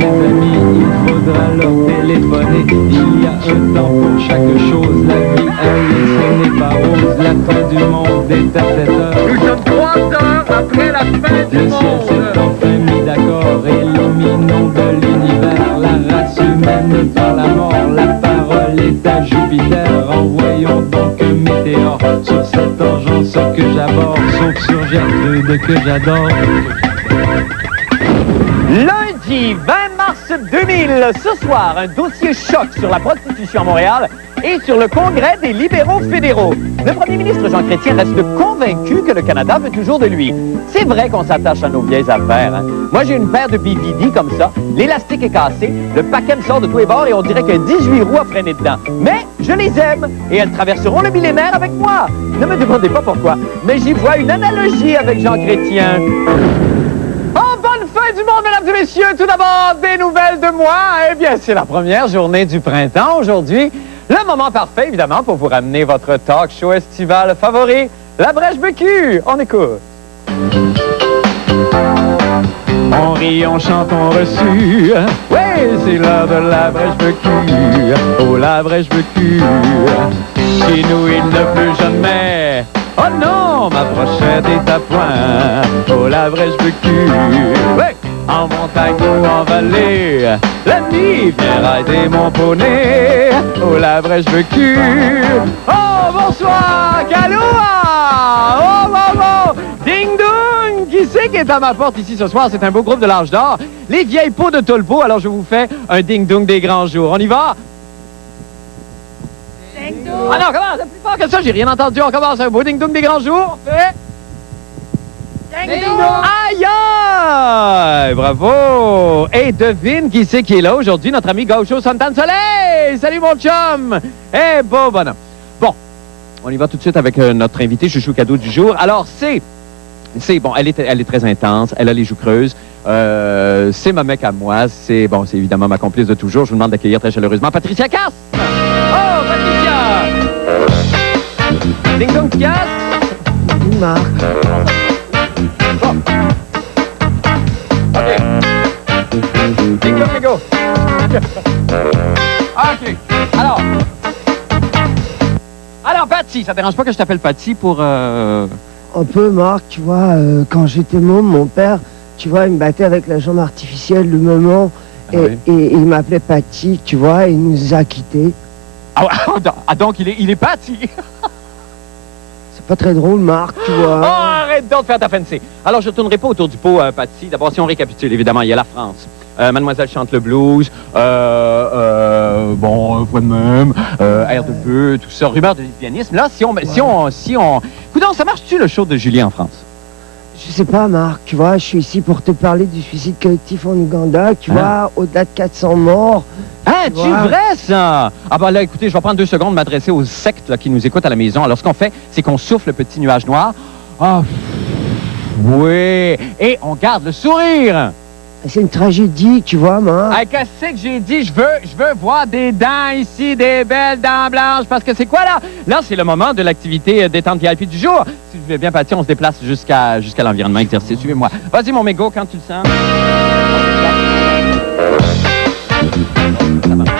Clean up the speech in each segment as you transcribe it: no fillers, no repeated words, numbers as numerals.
les amis, il faudra leur téléphoner. Il y a un temps pour chaque chose, la vie, elle, ce n'est pas rose. La fin du monde est à 7 heures. Nous sommes 3 heures après la fin du Le monde. ciel s'est enfin mis d'accord, éliminons de l'univers la race humaine par la mort. La parole est à Jupiter, envoyons donc un météore sur cette engeance que j'aborde, sauf sur Gertrude que j'adore. Lundi 20 mars 2000, ce soir, un dossier choc sur la prostitution à Montréal et sur le Congrès des libéraux fédéraux. Le premier ministre Jean Chrétien reste convaincu que le Canada veut toujours de lui. C'est vrai qu'on s'attache à nos vieilles affaires. Hein? Moi, j'ai une paire de BVD comme ça, l'élastique est cassé, le paquet me sort de tous les bords et on dirait que 18 roues à freiner dedans. Mais je les aime et elles traverseront le millénaire avec moi. Ne me demandez pas pourquoi, mais j'y vois une analogie avec Jean Chrétien. Bonne fin du monde, mesdames et messieurs. Tout d'abord, des nouvelles de moi. Eh bien, c'est la première journée du printemps aujourd'hui. Le moment parfait, évidemment, pour vous ramener votre talk show estival favori, La Brèche Bécu. On écoute. On rit, on chante, on reçut. Oui, c'est l'heure de la Brèche Bécu. Oh, la Brèche Bécu. Chez nous, il ne pleut jamais. Oh non, ma brochette est à point. Oh, la Brèche Bécu. Oui, en montagne ou en vallée, l'ami vient rider mon poney. Oh, la Brèche Bécu. Oh, bonsoir, Kaloua. Oh, oh, oh. Ding dong. Qui c'est qui est à ma porte ici ce soir? C'est un beau groupe de l'âge d'or. Les vieilles peaux de Tolpo. Alors, je vous fais un ding dong des grands jours. On y va? Ah non, comment? C'est plus fort que ça, j'ai rien entendu. On commence un beau ding-dong des grands jours. On fait... Ding-dong! Aïe, aïe! Bravo! Et devine qui c'est qui est là aujourd'hui, notre ami Gaucho Santan Soleil! Salut, mon chum! Eh, beau bonhomme. Bon, on y va tout de suite avec notre invité, chouchou cadeau du jour. Alors, c'est bon, elle est très intense, elle a les joues creuses. C'est ma mec à moi, c'est évidemment ma complice de toujours. Je vous demande d'accueillir très chaleureusement Patricia Cass! Oh, Patricia! Ding dong, Cass! Marc. Bon. OK. Ding dong, les go! OK. Alors, Patty, ça te dérange pas que je t'appelle Patty pour... Un peu, Marc, tu vois, quand j'étais môme, mon père, tu vois, il me battait avec la jambe artificielle le moment, Ah oui. et il m'appelait Patty, tu vois, et il nous a quittés. Ah, donc il est Patty! C'est pas très drôle, Marc, tu Oh, vois. arrête donc de faire ta fancy. Alors, je ne tournerai pas autour du pot, Patty. D'abord, si on récapitule, évidemment, il y a la France. Mademoiselle chante le blues, voix de même, air de bœuf, tout ça, rumeur de lesbianisme. Là, si on... Coudonc, ça marche-tu, le show de Julie en France? Je sais pas, Marc, tu vois, je suis ici pour te parler du suicide collectif en Ouganda, tu vois, au-delà de 400 morts. Ah, Tu tu vois. vrai, ça? Ah, ben là, écoutez, je vais prendre 2 secondes m'adresser aux sectes là, qui nous écoutent à la maison. Alors, ce qu'on fait, c'est qu'on souffle le petit nuage noir. Ah, oui. Et on garde le sourire. C'est une tragédie, tu vois, Marc. Ah, qu'est-ce que j'ai dit? Je veux voir des dents ici, des belles dents blanches, parce que c'est quoi, là? Là, c'est le moment de l'activité détente VIP du jour. Si vous voulez bien, Patty, on se déplace jusqu'à l'environnement exercice. Suivez-moi. Vas-y, mon mégot, quand tu le sens. Ça marche.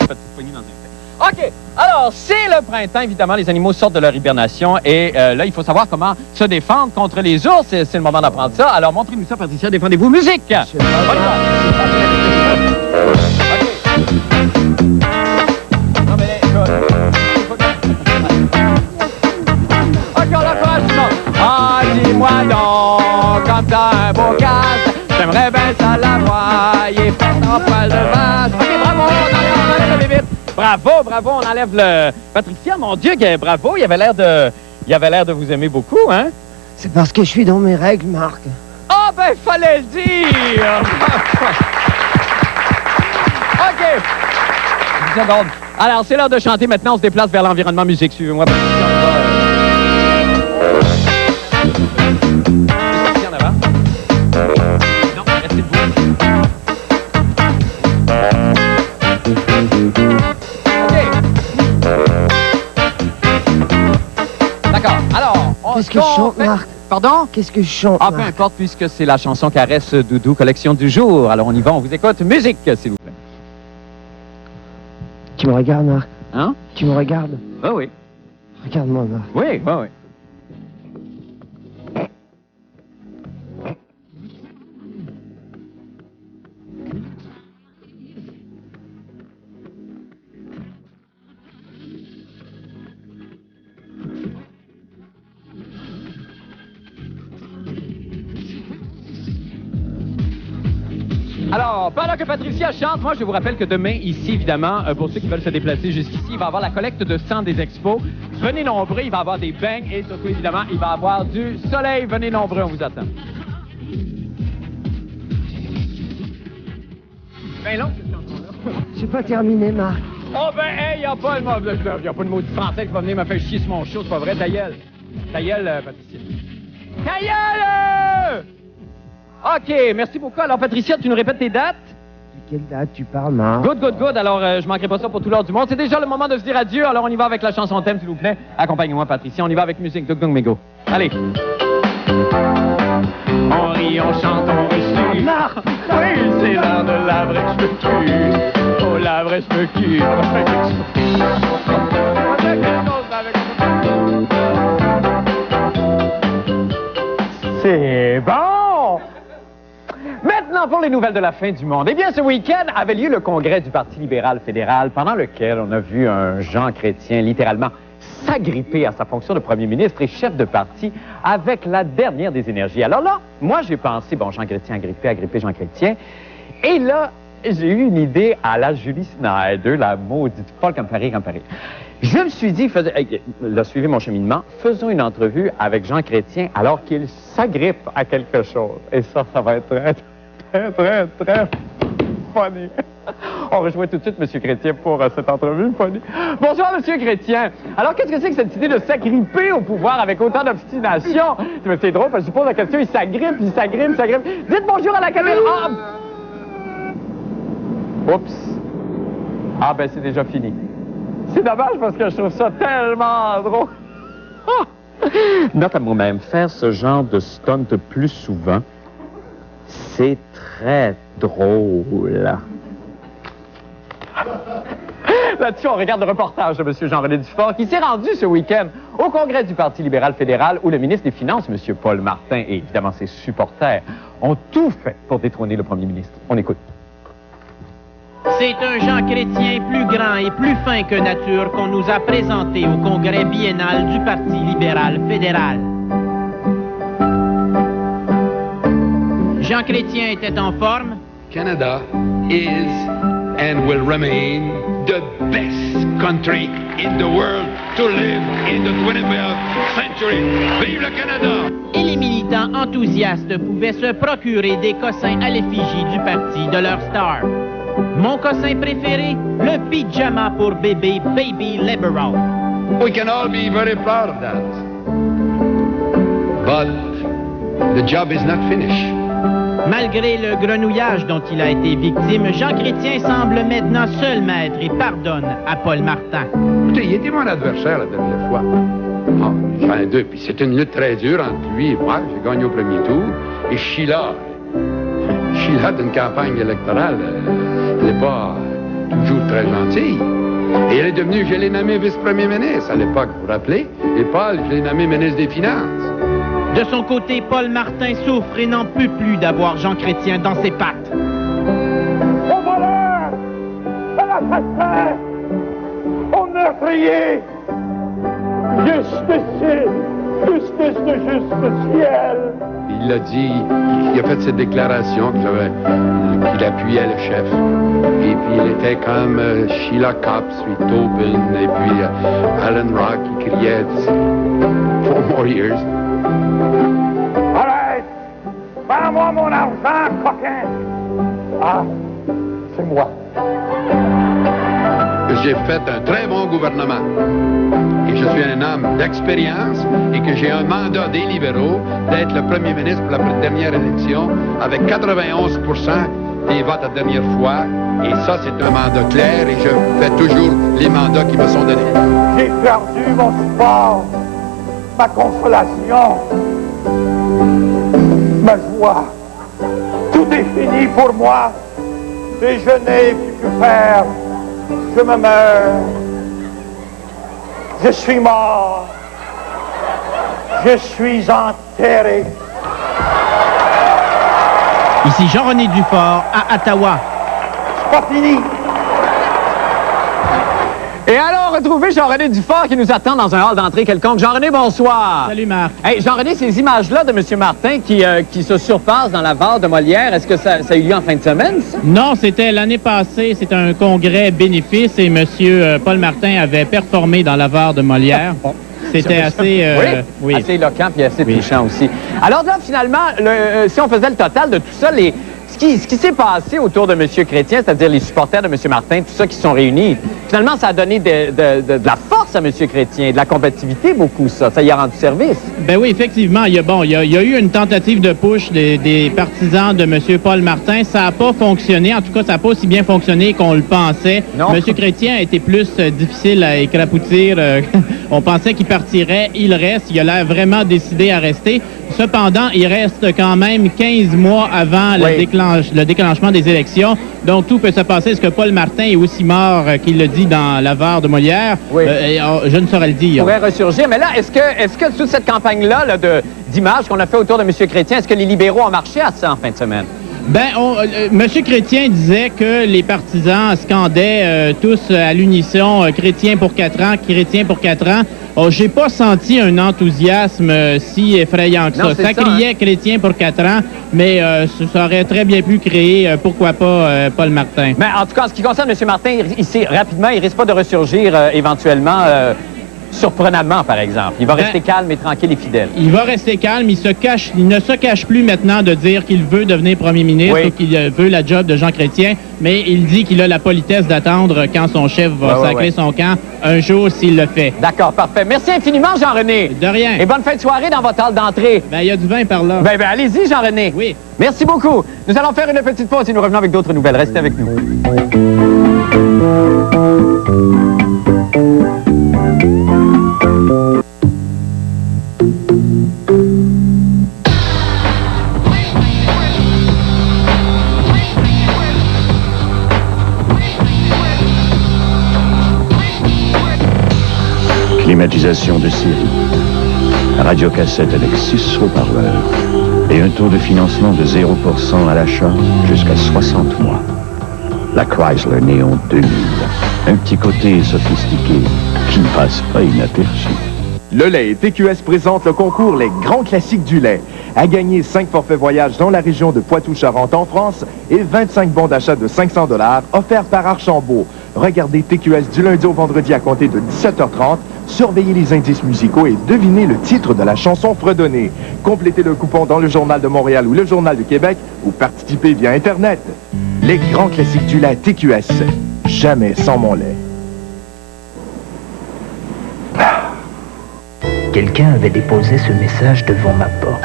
Petite poignée dans un fait. OK. Alors, c'est le printemps, évidemment, les animaux sortent de leur hibernation et là, il faut savoir comment se défendre contre les ours. C'est le moment d'apprendre ça. Alors, montrez-nous ça, Patricia, défendez-vous. Musique! Je sais pas, On y va. OK. Non, mais OK, on encourage tout le monde. Ah, dis-moi donc, comme t'as un beau casse, j'aimerais bien ça l'avoir. Il est fait en poil de vache. OK, bravo, on enlève le bébé. Bravo, on enlève le... Patricia, mon Dieu, bravo, il avait l'air de vous aimer beaucoup, hein? C'est parce que je suis dans mes règles, Marc. Ah, ben, fallait le dire! OK. 10 secondes. Alors, c'est l'heure de chanter. Maintenant, on se déplace vers l'environnement musique. Suivez-moi, Patricia. Patricia, en avant. Non, restez debout. D'accord. Alors, Qu'est-ce que je chante, Marc? Pardon? qu'est-ce que je chante, Ah, peu Marc? importe, puisque c'est la chanson Caresse Doudou, collection du jour. Alors, on y va, on vous écoute. Musique, s'il vous plaît. Tu me regardes, Marc? Hein? Tu me regardes? Ah oui. Regarde-moi, Marc. Oui, oui, oui. Alors, pendant que Patricia chante, moi, je vous rappelle que demain, ici, évidemment, pour ceux qui veulent se déplacer jusqu'ici, il va y avoir la collecte de sang des expos. Venez nombreux, il va y avoir des beignes et surtout, évidemment, il va y avoir du soleil. Venez nombreux, on vous attend. Ben long, cette chanson-là. J'ai pas terminé, Marc. Oh ben, hey, y a pas de maudit français qui va venir me faire chier sur mon show, c'est pas vrai, ta gueule. Ta gueule, Patricia. Ta gueule! OK, merci beaucoup. Alors, Patricia, tu nous répètes tes dates? De quelle date tu parles, Marc? Good, good, good. Alors, je manquerai pas ça pour tout l'heure du monde. C'est déjà le moment de se dire adieu. Alors, on y va avec la chanson thème, s'il vous plaît. Accompagne-moi, Patricia. On y va avec musique. Dug, dug, mégo. Allez. On rit, on chante, on reçut. Marc! Oui, c'est l'heure de la vraie cheveux. Oh, la vraie cheveux. On va faire quelque chose. On va faire quelque chose avec. C'est bon! Maintenant, pour les nouvelles de la fin du monde. Eh bien, ce week-end avait lieu le congrès du Parti libéral fédéral, pendant lequel on a vu un Jean Chrétien littéralement s'agripper à sa fonction de premier ministre et chef de parti avec la dernière des énergies. Alors là, moi, j'ai pensé, bon, Jean Chrétien agripper Jean Chrétien. Et là, j'ai eu une idée à la Julie Snyder, la maudite folle comme Paris. Je me suis dit, là, suivez mon cheminement, faisons une entrevue avec Jean Chrétien alors qu'il s'agrippe à quelque chose. Et ça va être très funny. On va jouer tout de suite, M. Chrétien, pour cette entrevue funny. Bonjour, M. Chrétien. Alors, qu'est-ce que c'est que cette idée de s'agripper au pouvoir avec autant d'obstination? C'est drôle, parce que je pose la question, il s'agrippe. Dites bonjour à la caméra. Oups. Ah, ben, c'est déjà fini. C'est dommage parce que je trouve ça tellement drôle. Note à moi-même, faire ce genre de stunt plus souvent, c'est très drôle. Là-dessus, on regarde le reportage de M. Jean-René Dufort qui s'est rendu ce week-end au congrès du Parti libéral fédéral où le ministre des Finances, M. Paul Martin, et évidemment ses supporters, ont tout fait pour détrôner le premier ministre. On écoute. C'est un Jean Chrétien plus grand et plus fin que nature qu'on nous a présenté au congrès biennal du Parti libéral fédéral. Jean Chrétien était en forme. Canada is and will remain the best country in the world to live in the 21st century. Vive le Canada! Et les militants enthousiastes pouvaient se procurer des cossins à l'effigie du parti de leur star. Mon cossin préféré, le pyjama pour bébé Baby Liberal. We can all be very proud of that. But the job is not finished. Malgré le grenouillage dont il a été victime, Jean Chrétien semble maintenant seul maître et pardonne à Paul Martin. Écoutez, il était mon adversaire la dernière fois. Enfin, deux. Puis c'était une lutte très dure entre lui et moi. J'ai gagné au premier tour. Et Sheila, d'une campagne électorale, elle n'est pas toujours très gentille. Et elle est devenue, je l'ai nommé vice-premier ministre à l'époque, vous vous rappelez? Et Paul, je l'ai nommé ministre des Finances. De son côté, Paul Martin souffre et n'en peut plus d'avoir Jean Chrétien dans ses pattes. Au voleur, à l'assassin, au meurtrier, justice de juste ciel. Il a dit, il a fait cette déclaration qu'il appuyait le chef. Et puis il était comme Sheila Copps, puis Tobin, et puis Alan Rock, qui criait « 4 more years ». Arrête! Prends-moi mon argent, coquin! Ah, c'est moi. J'ai fait un très bon gouvernement. Et je suis un homme d'expérience et que j'ai un mandat des libéraux d'être le premier ministre pour la dernière élection avec 91% des votes la dernière fois. Et ça, c'est un mandat clair et je fais toujours les mandats qui me sont donnés. J'ai perdu mon support, ma consolation. ma joie. Tout est fini pour moi. Et je n'ai plus que faire. Je me meurs. Je suis mort. Je suis enterré. Ici Jean-René Dufort à Ottawa. C'est pas fini. Et alors, retrouvez Jean-René Dufort qui nous attend dans un hall d'entrée quelconque. Jean-René, bonsoir. Salut Marc. Hey, Jean-René, ces images-là de M. Martin qui se surpassent dans la VAR de Molière, est-ce que ça a eu lieu en fin de semaine, ça? Non, c'était l'année passée, c'était un congrès bénéfice et M. Paul Martin avait performé dans la VAR de Molière. C'était assez... oui, assez éloquent puis assez touchant aussi. Alors là, finalement, si on faisait le total de tout ça, ce qui s'est passé autour de M. Chrétien, c'est-à-dire les supporters de M. Martin, tout ça qui se sont réunis, finalement, ça a donné de la force à M. Chrétien, de la combativité beaucoup, ça. Ça y a rendu service. Ben oui, effectivement. Il y a eu une tentative de push des partisans de M. Paul Martin. Ça n'a pas fonctionné. En tout cas, ça n'a pas aussi bien fonctionné qu'on le pensait. Non. M. Chrétien a été plus difficile à écrapoutir. On pensait qu'il partirait. Il reste. Il a l'air vraiment décidé à rester. Cependant, il reste quand même 15 mois avant le déclenchement des élections. Donc, tout peut se passer. Est-ce que Paul Martin est aussi mort qu'il le dit dans la VAR de Molière? Oui. Je ne saurais le dire. Il pourrait ressurgir. Mais là, est-ce que toute cette campagne-là d'images qu'on a fait autour de M. Chrétien, est-ce que les libéraux ont marché à ça en fin de semaine? Ben, M. Chrétien disait que les partisans scandaient tous à l'unisson Chrétien pour 4 ans, Chrétien pour 4 ans. Oh, j'ai pas senti un enthousiasme si effrayant que ça. Ça criait Chrétien pour 4 ans, mais ça aurait très bien pu créer, pourquoi pas, Paul Martin. Mais en tout cas, en ce qui concerne M. Martin, il risque pas de ressurgir éventuellement... surprenamment, par exemple. Il va rester calme et tranquille et fidèle. Il va rester calme. Il ne se cache plus maintenant de dire qu'il veut devenir premier ministre ou qu'il veut la job de Jean Chrétien, mais il dit qu'il a la politesse d'attendre quand son chef va sacrer son camp un jour s'il le fait. D'accord, parfait. Merci infiniment, Jean-René. De rien. Et bonne fin de soirée dans votre hall d'entrée. Ben, il y a du vin par là. Ben, allez-y, Jean-René. Oui. Merci beaucoup. Nous allons faire une petite pause et nous revenons avec d'autres nouvelles. Restez avec nous. Climatisation de série, radiocassette avec 6 haut-parleurs et un taux de financement de 0% à l'achat jusqu'à 60 mois. La Chrysler Néon 2000, un petit côté sophistiqué qui ne passe pas inaperçu. Le lait et TQS présente le concours Les Grands Classiques du lait. À gagner 5 forfaits voyages dans la région de Poitou-Charentes en France et 25 bons d'achat de 500 $ offerts par Archambault. Regardez TQS du lundi au vendredi à compter de 17h30. Surveillez les indices musicaux et devinez le titre de la chanson fredonnée. Complétez le coupon dans le Journal de Montréal ou le Journal de Québec ou participez via Internet. Les Grands Classiques du lait TQS. Jamais sans mon lait. Quelqu'un avait déposé ce message devant ma porte.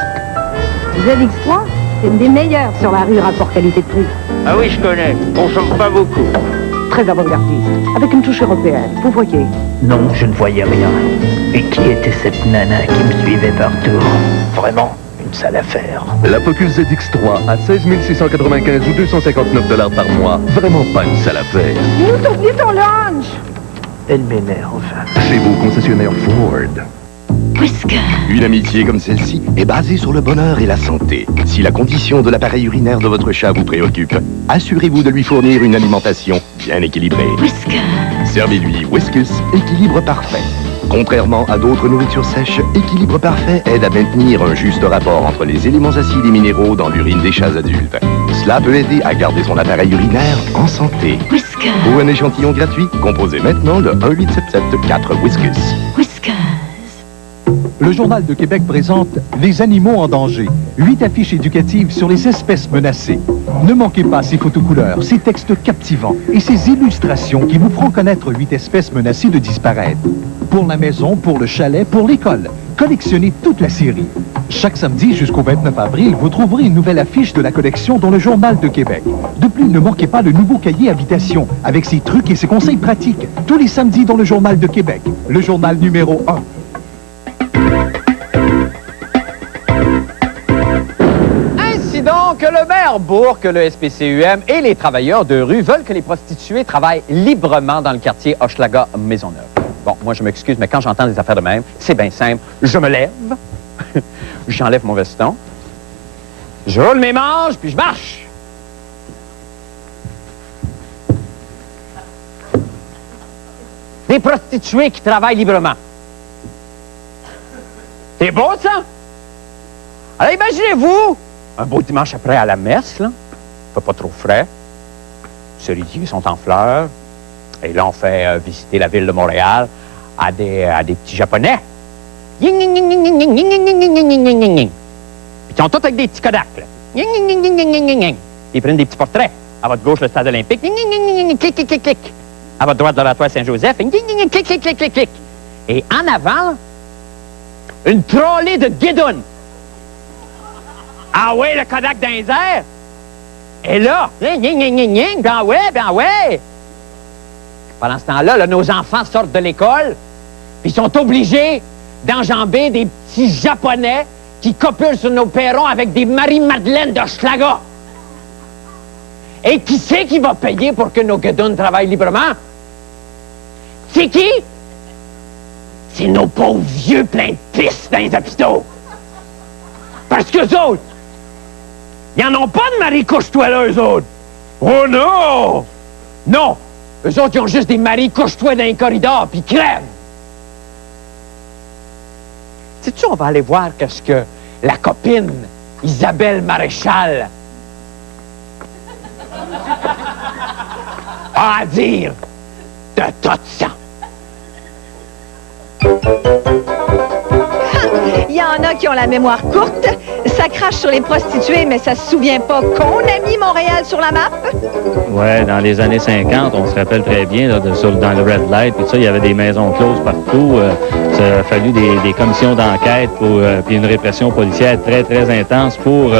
ZX3, c'est une des meilleures sur la rue rapport qualité-prix. Ah oui, je connais. Consomme pas beaucoup. Très avant-gardiste, avec une touche européenne, vous voyez. Non, je ne voyais rien. Et qui était cette nana qui me suivait partout? Vraiment, une sale affaire. La Focus ZX3 à 16 695 ou 259 $ par mois. Vraiment pas une sale affaire. Nous t'as oublié ton lunch! Elle m'énerve. Chez vos concessionnaires Ford. Whiskas. Une amitié comme celle-ci est basée sur le bonheur et la santé. Si la condition de l'appareil urinaire de votre chat vous préoccupe, assurez-vous de lui fournir une alimentation bien équilibrée. Whiskas. Servez-lui Whiskas Équilibre Parfait. Contrairement à d'autres nourritures sèches, Équilibre Parfait aide à maintenir un juste rapport entre les éléments acides et minéraux dans l'urine des chats adultes. Cela peut aider à garder son appareil urinaire en santé. Whiskas. Pour un échantillon gratuit, composez maintenant le 1-877-4-WHISKAS. Whiskas. Le Journal de Québec présente Les animaux en danger. 8 affiches éducatives sur les espèces menacées. Ne manquez pas ces photos couleurs, ces textes captivants et ces illustrations qui vous feront connaître 8 espèces menacées de disparaître. Pour la maison, pour le chalet, pour l'école. Collectionnez toute la série. Chaque samedi jusqu'au 29 avril, vous trouverez une nouvelle affiche de la collection dans le Journal de Québec. De plus, ne manquez pas le nouveau cahier Habitation avec ses trucs et ses conseils pratiques. Tous les samedis dans le Journal de Québec. Le journal numéro 1. que le maire Bourque, que le SPCUM et les travailleurs de rue veulent que les prostituées travaillent librement dans le quartier Hochelaga-Maisonneuve. Bon, moi, je m'excuse, mais quand j'entends des affaires de même, c'est bien simple. Je me lève, j'enlève mon veston, je roule mes manches, puis je marche. Des prostituées qui travaillent librement. C'est beau, ça? Alors, imaginez-vous, un beau dimanche après à la messe, là, il fait pas trop frais, les cerisiers sont en fleurs, et là, on fait visiter la ville de Montréal à des petits Japonais. Ying, ying, ying, ying, ying, ying, ying, ying, ying, ying, ying, ying. Puis ils sont tous avec des petits Kodaks, là. Ying, ying, ying, ying, ying, ying, ying. Ils prennent des petits portraits. À votre gauche, le stade olympique. Ying, ying, ying, ying, clic, clic, clic, clic. À votre droite, l'oratoire Saint-Joseph. Ying, ying, ying, clic, clic, clic, clic, clic. Et en avant, une trolley de guédounes. Ah ouais, le Kodak dans les airs. Et là, ying, ying, ying, ying, ying, ben ouais, ben ouais. Pendant ce temps-là, là, nos enfants sortent de l'école, puis ils sont obligés d'enjamber des petits Japonais qui copulent sur nos perrons avec des Marie-Madeleine d'Hochelaga. Et qui c'est qui va payer pour que nos guedounes travaillent librement? C'est qui? C'est nos pauvres vieux pleins de pisse dans les hôpitaux. Parce qu'eux autres, ils n'en ont pas de marie-couche-toi là, eux autres. Oh non! Non! Eux autres, ils ont juste des maris couche-toi dans les corridors, puis ils crèvent. Sais-tu, on va aller voir qu'est-ce que la copine Isabelle Maréchal a à dire de tout ça. Il y en a qui ont la mémoire courte. Ça crache sur les prostituées, mais ça se souvient pas qu'on a mis Montréal sur la map. Ouais, dans les années 50, on se rappelle très bien, là, dans le Red Light, puis ça, il y avait des maisons closes partout. Ça a fallu des commissions d'enquête puis une répression policière très, très intense pour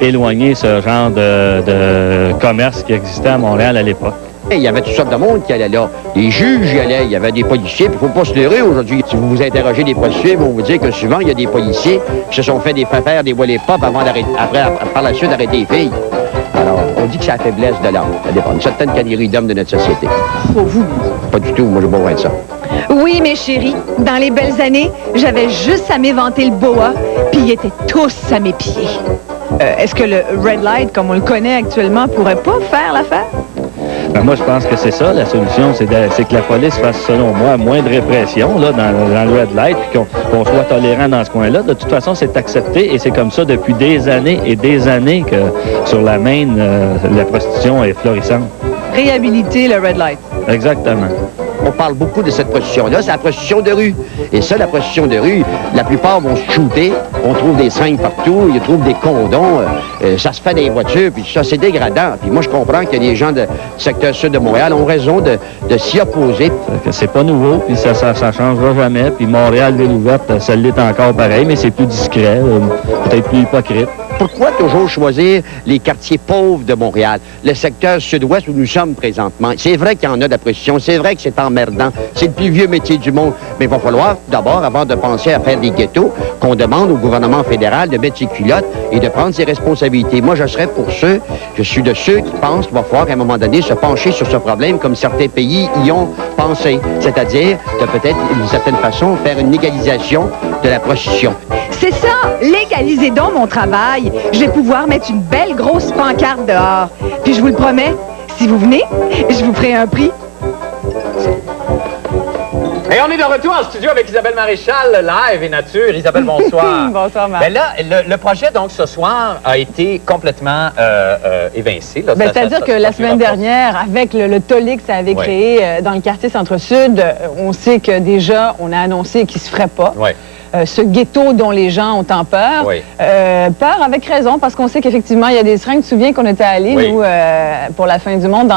éloigner ce genre de commerce qui existait à Montréal à l'époque. Il y avait toutes sortes de monde qui allait là. Les juges y allaient, il y avait des policiers, puis il ne faut pas se leurrer aujourd'hui. Si vous vous interrogez des prostituées, ils vont vous dire que souvent, il y a des policiers qui se sont fait faire des voiles pop avant par la suite d'arrêter les filles. Alors, on dit que c'est la faiblesse de l'homme. Ça dépend d'une certaine catégorie d'hommes de notre société. Pour vous? Pas du tout, moi j'ai pas besoin de ça. Oui, mes chéris, dans les belles années, j'avais juste à m'éventer le boa, puis ils étaient tous à mes pieds. Est-ce que le Red Light, comme on le connaît actuellement, pourrait pas faire l'affaire? Ben moi, je pense que c'est ça, la solution, c'est que la police fasse, selon moi, moins de répression là, dans le Red Light, puis qu'on soit tolérant dans ce coin-là. De toute façon, c'est accepté, et c'est comme ça depuis des années et des années que sur la Maine, la prostitution est florissante. Réhabiliter le Red Light. Exactement. On parle beaucoup de cette prostitution-là, c'est la prostitution de rue. Et ça, la prostitution de rue, la plupart vont se shooter, on trouve des seringues partout, ils trouvent des condoms, ça se fait dans les voitures, puis ça, c'est dégradant. Puis moi, je comprends que les gens du secteur sud de Montréal ont raison de s'y opposer. C'est pas nouveau, puis ça changera jamais. Puis Montréal, ville ouverte, ça l'est encore pareil, mais c'est plus discret, peut-être plus hypocrite. Pourquoi toujours choisir les quartiers pauvres de Montréal, le secteur sud-ouest où nous sommes présentement? C'est vrai qu'il y en a de la prostitution, c'est vrai que c'est emmerdant, c'est le plus vieux métier du monde, mais il va falloir d'abord, avant de penser à faire des ghettos, qu'on demande au gouvernement fédéral de mettre ses culottes et de prendre ses responsabilités. Moi, je suis de ceux qui pensent qu'il va falloir à un moment donné se pencher sur ce problème comme certains pays y ont pensé, c'est-à-dire de peut-être, d'une certaine façon, faire une légalisation de la prostitution. C'est ça, légalisez donc mon travail. Je vais pouvoir mettre une belle grosse pancarte dehors. Puis je vous le promets, si vous venez, je vous ferai un prix. Et on est de retour en studio avec Isabelle Maréchal, live et nature. Isabelle, bonsoir. Bonsoir, Marc. Ben là, le projet, donc, ce soir, a été complètement évincé. Ben, c'est-à-dire que la semaine dernière, avec le tollé que ça avait créé dans le quartier Centre-Sud, on sait que déjà, on a annoncé qu'il ne se ferait pas. Oui. Ce ghetto dont les gens ont tant peur. Oui. Peur avec raison, parce qu'on sait qu'effectivement, il y a des seringues. Tu te souviens qu'on était allés, oui, nous, pour la fin du monde,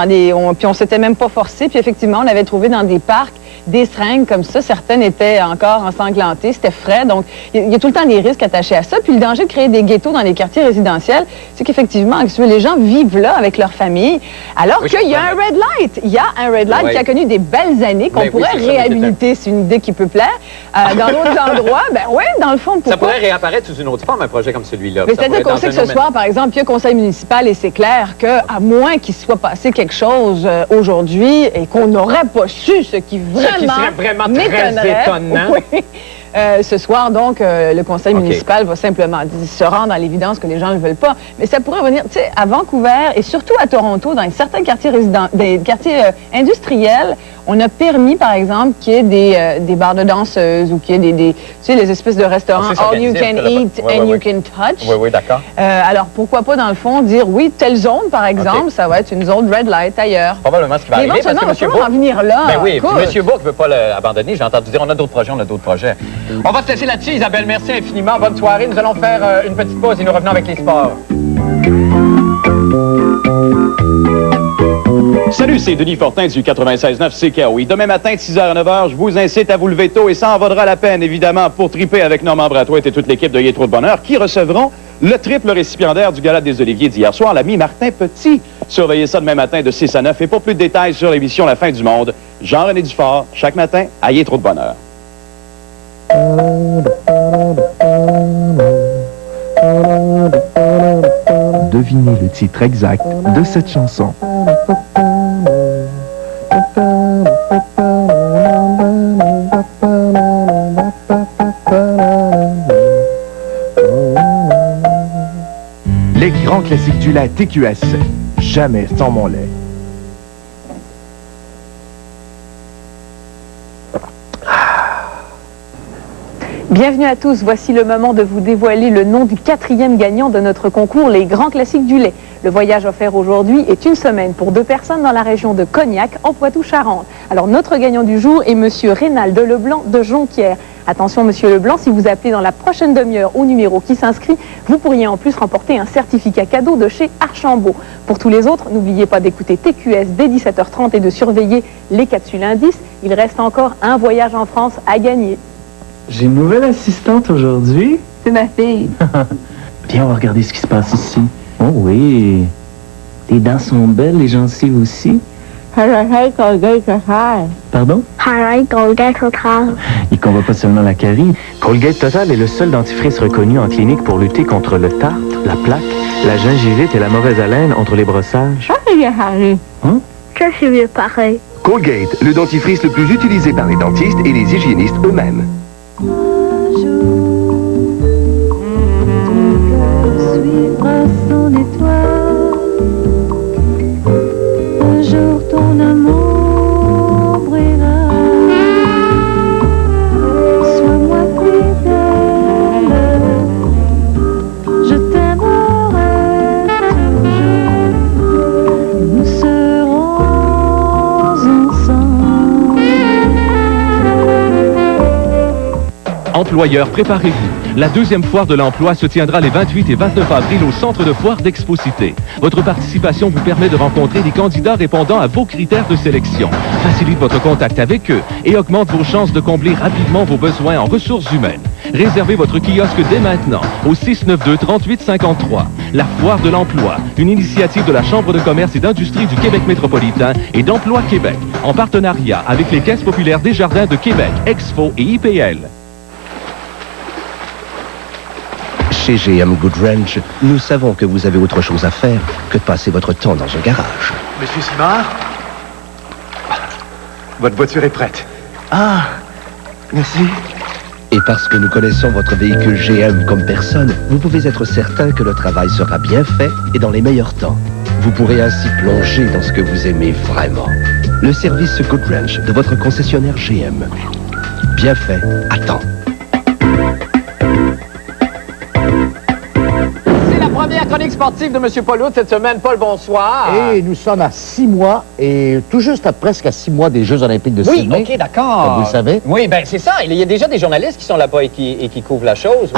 puis on s'était même pas forcé. Puis effectivement, on avait trouvé dans des parcs des seringues comme ça. Certaines étaient encore ensanglantées, c'était frais. Donc, il y a tout le temps des risques attachés à ça. Puis le danger de créer des ghettos dans les quartiers résidentiels, c'est qu'effectivement, les gens vivent là avec leur famille, alors qu'il y a un Red Light. Il y a un Red Light qui a connu des belles années qu'on pourrait réhabiliter. C'est une idée qui peut plaire. Dans d'autres endroits, ben oui, dans le fond, pourquoi? Ça pourrait réapparaître sous une autre forme, un projet comme celui-là. Mais c'est-à-dire qu'on sait que ce soir, par exemple, il y a conseil municipal et c'est clair qu'à moins qu'il soit passé quelque chose aujourd'hui et qu'on n'aurait pas su, ce qui serait vraiment très étonnant. Oui. Ce soir, donc, le conseil municipal va simplement se rendre à l'évidence que les gens ne le veulent pas. Mais ça pourrait venir, tu sais, à Vancouver et surtout à Toronto, dans certains quartiers des quartiers industriels, on a permis, par exemple, qu'il y ait des bars de danseuses ou qu'il y ait tu sais, les espèces de restaurants all you can eat and you can touch. Oui, oui, d'accord. Alors, pourquoi pas, dans le fond, dire, oui, telle zone, par exemple, ça va être une zone red light ailleurs. Probablement ce qui va arriver. Mais éventuellement, on va pouvoir en venir là. Ben oui, puis M. Bourque ne veut pas l'abandonner. J'ai entendu dire, on a d'autres projets, On va se laisser là-dessus, Isabelle. Merci infiniment. Bonne soirée. Nous allons faire une petite pause et nous revenons avec les sports. Salut, c'est Denis Fortin du 96.9 CKOI. Demain matin, de 6h à 9h, je vous incite à vous lever tôt et ça en vaudra la peine, évidemment, pour triper avec Normand Brathwaite et toute l'équipe de Yétro de Bonheur qui recevront le triple récipiendaire du Gala des Oliviers d'hier soir, l'ami Martin Petit. Surveillez ça demain matin de 6 à 9. Et pour plus de détails sur l'émission La Fin du Monde, Jean-René Dufort, chaque matin à Yétro de Bonheur. Devinez le titre exact de cette chanson. Les grands classiques du lait TQS. Jamais sans mon lait. Bienvenue à tous, voici le moment de vous dévoiler le nom du 4e gagnant de notre concours Les Grands Classiques du lait. Le voyage offert aujourd'hui est une semaine pour 2 personnes dans la région de Cognac, en Poitou-Charentes. Alors notre gagnant du jour est Monsieur Rénald Leblanc de Jonquière. Attention Monsieur Leblanc, si vous appelez dans la prochaine demi-heure au numéro qui s'inscrit, vous pourriez en plus remporter un certificat cadeau de chez Archambault. Pour tous les autres, n'oubliez pas d'écouter TQS dès 17h30 et de surveiller les capsules indices. Il reste encore un voyage en France à gagner. J'ai une nouvelle assistante aujourd'hui. C'est ma fille. Viens, on va regarder ce qui se passe ici. Oh oui. Les dents sont belles, les gencives aussi. Pardon? Il combat pas seulement la carie. Colgate Total est le seul dentifrice reconnu en clinique pour lutter contre le tartre, la plaque, la gingivite et la mauvaise haleine entre les brossages. Ça, c'est bien pareil. Colgate, le dentifrice le plus utilisé par les dentistes et les hygiénistes eux-mêmes. Un jour ton amour brillera. Sois-moi fidèle, je t'aimerai toujours. Nous serons ensemble. Employeurs, préparez-vous. La 2e foire de l'emploi se tiendra les 28 et 29 avril au centre de foire d'Expo-Cité. Votre participation vous permet de rencontrer des candidats répondant à vos critères de sélection, facilite votre contact avec eux et augmente vos chances de combler rapidement vos besoins en ressources humaines. Réservez votre kiosque dès maintenant au 692-3853. La foire de l'emploi, une initiative de la Chambre de commerce et d'industrie du Québec métropolitain et d'Emploi Québec, en partenariat avec les Caisses populaires des Jardins de Québec, Expo et IPL. Chez GM Goodwrench, nous savons que vous avez autre chose à faire que de passer votre temps dans un garage. Monsieur Simard? Votre voiture est prête. Ah, merci. Et parce que nous connaissons votre véhicule GM comme personne, vous pouvez être certain que le travail sera bien fait et dans les meilleurs temps. Vous pourrez ainsi plonger dans ce que vous aimez vraiment. Le service Goodwrench de votre concessionnaire GM. Bien fait, à temps. Première chronique sportive de M. Pauloud cette semaine. Paul, bonsoir. Et nous sommes à 6 mois, et tout juste presque à 6 mois des Jeux olympiques de Sydney. Oui, OK, d'accord. Comme vous le savez. Oui, bien c'est ça. Il y a déjà des journalistes qui sont là-bas et qui couvrent la chose.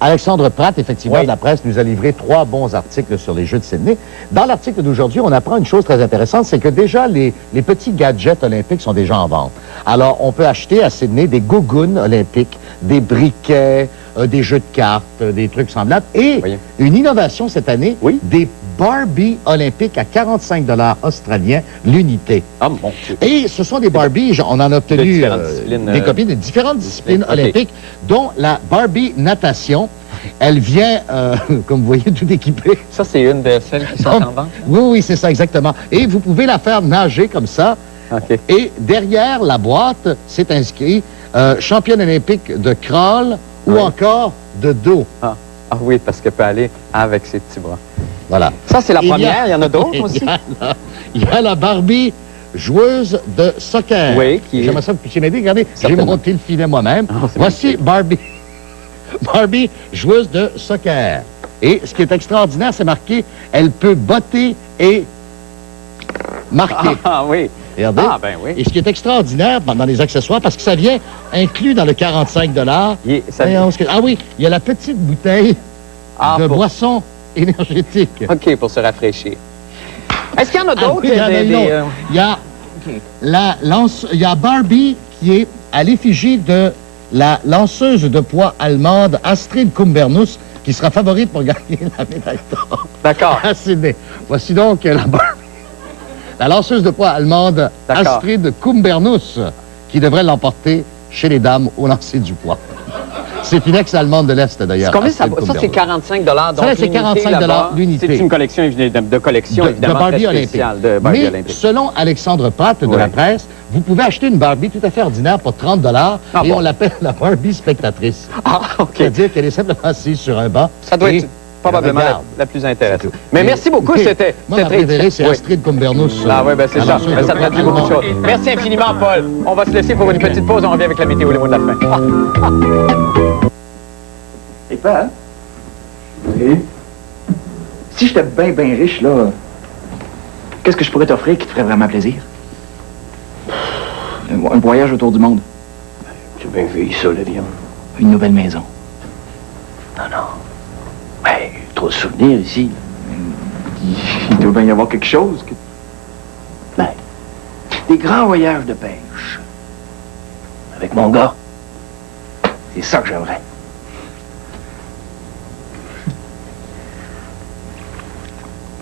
Alexandre Pratt, effectivement, de la presse, nous a livré 3 bons articles sur les Jeux de Sydney. Dans l'article d'aujourd'hui, on apprend une chose très intéressante, c'est que déjà, les petits gadgets olympiques sont déjà en vente. Alors, on peut acheter à Sydney des gougounes olympiques, des briquets, des jeux de cartes, des trucs semblables. Et une innovation cette année, des Barbie olympiques à 45 $ australiens l'unité. Ah, mon Dieu. Et ce sont des Barbie, on en a obtenu des copies de différentes disciplines olympiques, dont la Barbie natation. Elle vient, comme vous voyez, tout équipée. Ça, c'est une de celles qui sont en vente? Oui, c'est ça, exactement. Et vous pouvez la faire nager comme ça. Et derrière la boîte, c'est inscrit championne olympique de crawl ou encore de dos. Ah oui, parce qu'elle peut aller avec ses petits bras. Voilà. Ça, c'est la première. Il y en a d'autres aussi. Il y a la Barbie joueuse de soccer. Oui, qui est... J'aimerais ça que vous puissiez m'aider. Regardez, j'ai monté le filet moi-même. Voici Barbie. Barbie, joueuse de soccer. Et ce qui est extraordinaire, c'est marqué, elle peut botter et marquer. Ah oui. Regardez. Ah ben oui. Et ce qui est extraordinaire dans les accessoires, parce que ça vient inclus dans le 45 $. Ah oui, il y a la petite bouteille de boisson énergétique. OK, pour se rafraîchir. Est-ce qu'il y en a d'autres? Il y a Barbie qui est à l'effigie de la lanceuse de poids allemande Astrid Kumbernus, qui sera favorite pour gagner la médaille d'or. D'accord. À Sydney. Voici donc la lanceuse de poids allemande Astrid Kumbernus, qui devrait l'emporter chez les dames au lancer du poids. C'est une ex-allemande de l'Est, d'ailleurs. Combien ça vaut? Ça, c'est 45 $. Donc, ça, c'est 45 $ l'unité. C'est une collection de collection, évidemment, de Barbie très spéciale olympique. de Barbie Mais olympique. selon Alexandre Pratt de la presse, vous pouvez acheter une Barbie tout à fait ordinaire pour 30 $ et on l'appelle la Barbie spectatrice. Ah, OK. C'est-à-dire qu'elle est simplement assise sur un banc. Ça doit être probablement la plus intéressante. Mais merci beaucoup, c'était Moi, ma préférée, c'est Astrid Kumbernus. Ah oui, ben c'est ça. Ben, ça traduit beaucoup de choses. Merci infiniment, Paul. On va se laisser pour une petite pause. On revient avec la météo, les mots de la fin. Et pas, hein? Oui. Si j'étais bien riche, là, qu'est-ce que je pourrais t'offrir qui te ferait vraiment plaisir? Un voyage autour du monde. Tu bien vu ça, le vieux. Une nouvelle maison. Non. Ben, trop de souvenirs ici. Il doit bien y avoir quelque chose. Ben, des grands voyages de pêche. Avec mon gars. C'est ça que j'aimerais.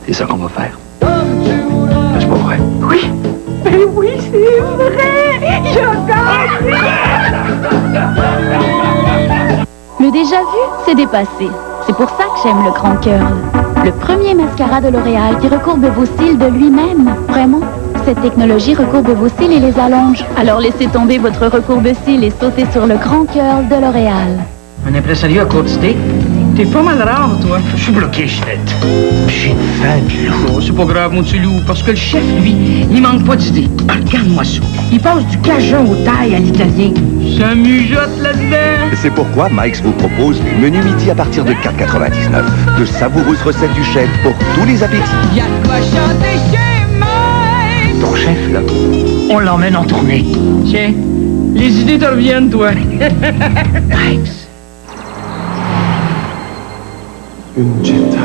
C'est ça qu'on va faire. C'est pas vrai. Oui, ben oui, c'est vrai. Je gagne. Le déjà vu, c'est dépassé. C'est pour ça que j'aime le Grand Curl. Le premier mascara de L'Oréal qui recourbe vos cils de lui-même. Vraiment, cette technologie recourbe vos cils et les allonge. Alors laissez tomber votre recourbe-cils et sautez sur le Grand Curl de L'Oréal. Un impresario à quantité? T'es pas mal rare, toi. Je suis bloqué, chef. J'ai faim de loup. Oh, c'est pas grave, mon petit loup, parce que le chef, lui, il manque pas d'idées. Regarde-moi ça. Il passe du cajun au taille à l'italien. Ça mijote là-dedans. C'est pourquoi Mike's vous propose menu midi à partir de 4,99. De savoureuses recettes du chef pour tous les appétits. Y'a de quoi chanter chez Mike. Ton chef, là, on l'emmène en tournée. Tiens, les idées te reviennent, toi. Mike's. Une Jetta.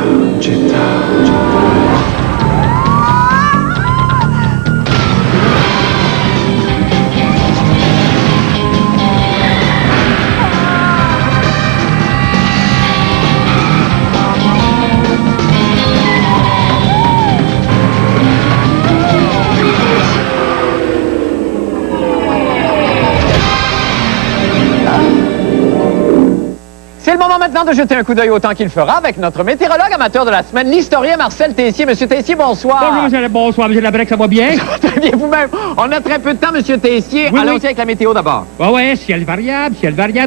C'est le moment maintenant de jeter un coup d'œil au temps qu'il fera avec notre météorologue amateur de la semaine, l'historien Marcel Tessier. Monsieur Tessier, bonsoir. Bonsoir, monsieur Labrec, ça va bien? Ça va très bien vous-même. On a très peu de temps, monsieur Tessier. Allons-y avec la météo d'abord. Ouais, ciel variable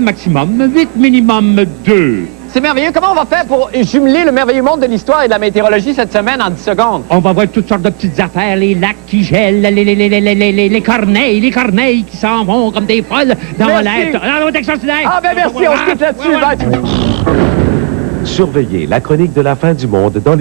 maximum, 8 minimum 2. C'est merveilleux. Comment on va faire pour jumeler le merveilleux monde de l'histoire et de la météorologie cette semaine en 10 secondes? On va voir toutes sortes de petites affaires, les lacs qui gèlent, les corneilles qui s'en vont comme des folles dans l'air. Ah ben merci, on se quitte là-dessus. Surveillez la chronique de la fin du monde dans les